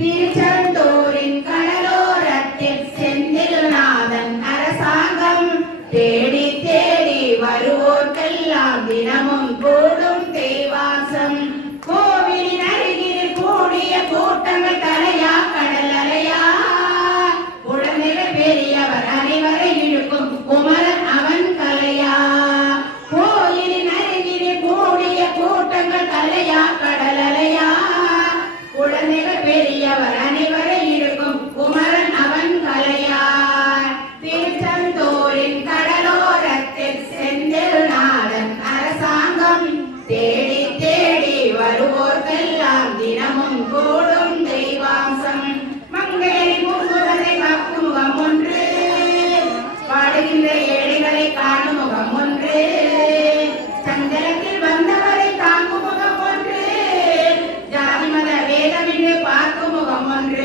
திருச்செந்தூரின் கடலோரத்தில் செந்தில்நாதன் அரசாங்கம் தேடி தேடி வருவோர்க்கெல்லாம் தினமும் கூடும் தேவாசம். கோவிலின் அருகில் கூடிய கூட்டங்கள் தலையா கடல் அலையா குழந்தைகள் பெரியவர் அனைவரை இழுக்கும் குமரன் அவன் கலையா. கோயிலின் அருகில் கூடிய கூட்டங்கள் தலையா கடல் அலையா குழந்தைகள் பெரியவர் அனைவரை இழுக்கும் குமரன் அவன் கலையா. திருச்செந்தூரின் கடலோரத்தில் செந்தில்நாதன் அரசாங்கம் தேடி தேடி வருவோர்க்கெல்லாம் தினமும் கூடும் தெய்வாம்சம். மங்கையரை பூங்குவதை காக்கும் முகம் ஒன்று, பாடுகின்ற ஏழைகளை காணும் முகம் ஒன்று, சஞ்சலத்தில் வந்தவரை தாங்கும் முகம் ஒன்று, ஜாதி மத வேதமின்றி பார்க்கும் முகம் ஒன்று.